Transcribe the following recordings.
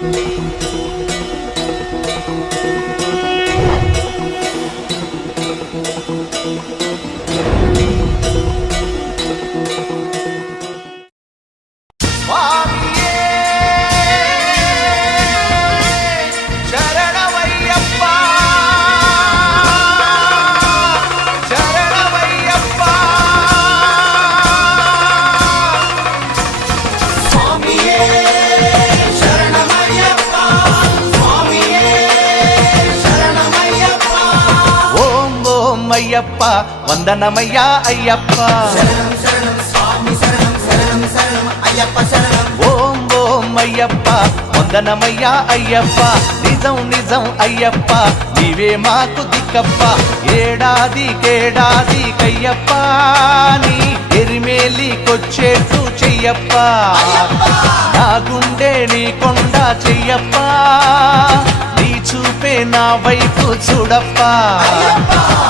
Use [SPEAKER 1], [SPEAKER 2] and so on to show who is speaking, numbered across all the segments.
[SPEAKER 1] Thank you. ఓం అయ్యప్ప వందనమయ్యా అయ్యప్ప. ఓం ఓం అయ్యప్ప వందనమయ్యా అయ్యప్ప. నిజం నిజం అయ్యప్ప నీవే మాకు దిక్కప్ప. ఏడాది కేడాది కయ్యప్ప నీ ఎరిమేలికొచ్చేట్టు చెయ్యప్ప నా గుండె నీ కొండ చెయ్యప్ప. నా వైపు చూడప్ప.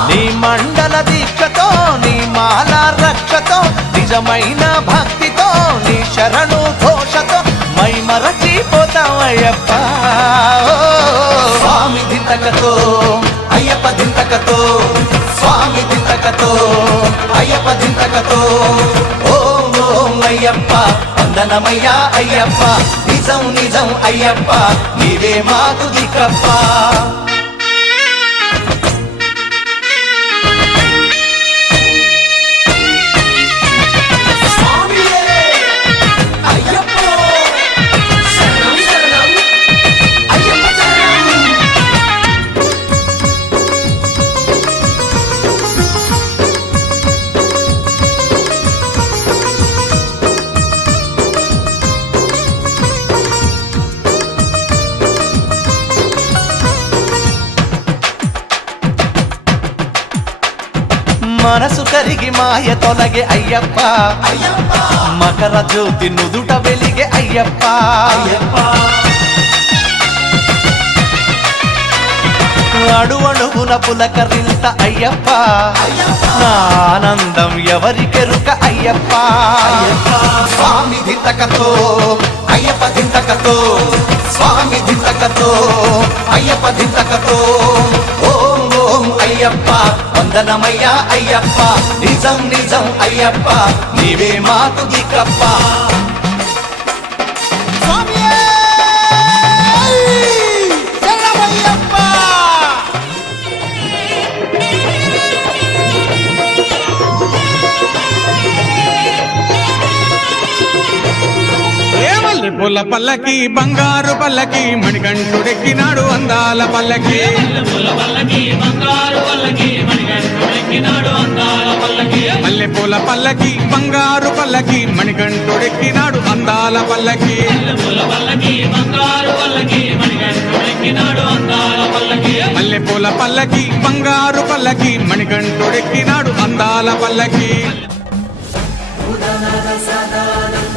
[SPEAKER 1] నీ మండల దీక్షతో నీ మాల రక్షతో నిజమైన భక్తితో నీ శరణు ఘోషతో మై మరచిపోతామయ్యప్ప ఓ, స్వామి దింతకతో అయ్యప్ప దింతకతో స్వామి దింతకతో అయ్యప్ప దింతకతో. ఓం ఓం అయ్యప్ప వందనమయ్యా అయ్యప్ప. నిజం నిజం అయ్యప్ప నీవే మాకు దిక్కప్ప. మనసు కరిగి మాయ తొలగే అయ్యప్ప. మకర జ్యోతి నుదుట వెలిగే అయ్యప్ప. అడు అణువున పులకరింత అయ్యప్ప. నా ఆనందం ఎవరికెరుక అయ్యప్ప. స్వామి దింతకతో అయ్యప్ప దింతకతో స్వామి దింతకతో అయ్యప్ప దింతకతో ఓం ఓం అయ్యప్ప. వందనమయ్యా అయ్యప్ప. నిజం నిజం అయ్యప్ప. నీవే మాకు దిక్కప్ప
[SPEAKER 2] ఏమల్లి పుల్ల పల్లకి బంగారు పల్లకి మణికంఠుడెక్కినాడు అందాల పల్లకి. మల్లె పూల పల్లకి బంగారు పల్లకి మణికంఠుడెక్కినాడు అందాల పల్లకి. మల్లె పూల పల్లకి బంగారు పల్లకి మణికంఠుడెక్కినాడు అందాల పల్లకి.
[SPEAKER 3] సదానంద